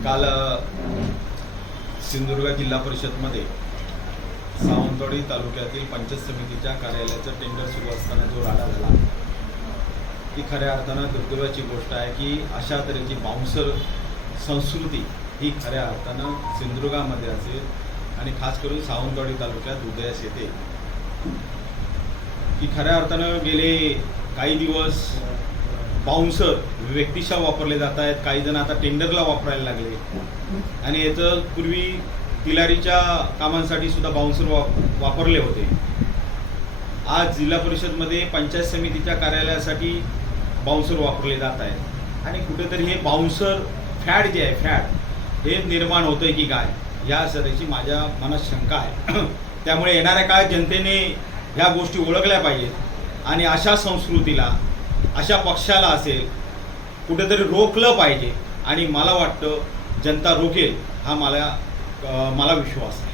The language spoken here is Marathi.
काल सिंधुदुर्ग जिल्हा परिषदमध्ये सावंतवाडी तालुक्यातील पंचायत समितीच्या कार्यालयाचं टेंडर सुरू असताना जो राडा झाला ती खऱ्या अर्थानं दुर्दैवाची गोष्ट आहे की अशा तऱ्हेची बाउन्सर संस्कृती ही खऱ्या अर्थानं सिंधुदुर्गामध्ये असेल आणि खास करून सावंतवाडी तालुक्यात उदयास येते. की खऱ्या अर्थानं गेले काही दिवस बाउन्सर व्यक्तिशा वापरले जात आहेत. काही जण आता टेंडरला वापरायला लागले. आणि याचं पूर्वी तिलारीच्या कामांसाठी सुद्धा बाउन्सर वापरले होते. आज जिल्हा परिषदमध्ये पंचायत समितीच्या कार्यालयासाठी बाउन्सर वापरले जात आहेत. आणि कुठेतरी हे बाउन्सर फॅड जे आहे फॅड हे निर्माण होतंय की काय? या सरीची माझ्या मनात शंका आहे. त्यामुळे येणाऱ्या काळात जनतेने ह्या गोष्टी ओळखल्या पाहिजेत. आणि अशा संस्कृतीला अशा पक्षाला असेल कुठेतरी रोखलं पाहिजे. आणि मला वाटतं जनता रोकेल हा मला मला विश्वास आहे.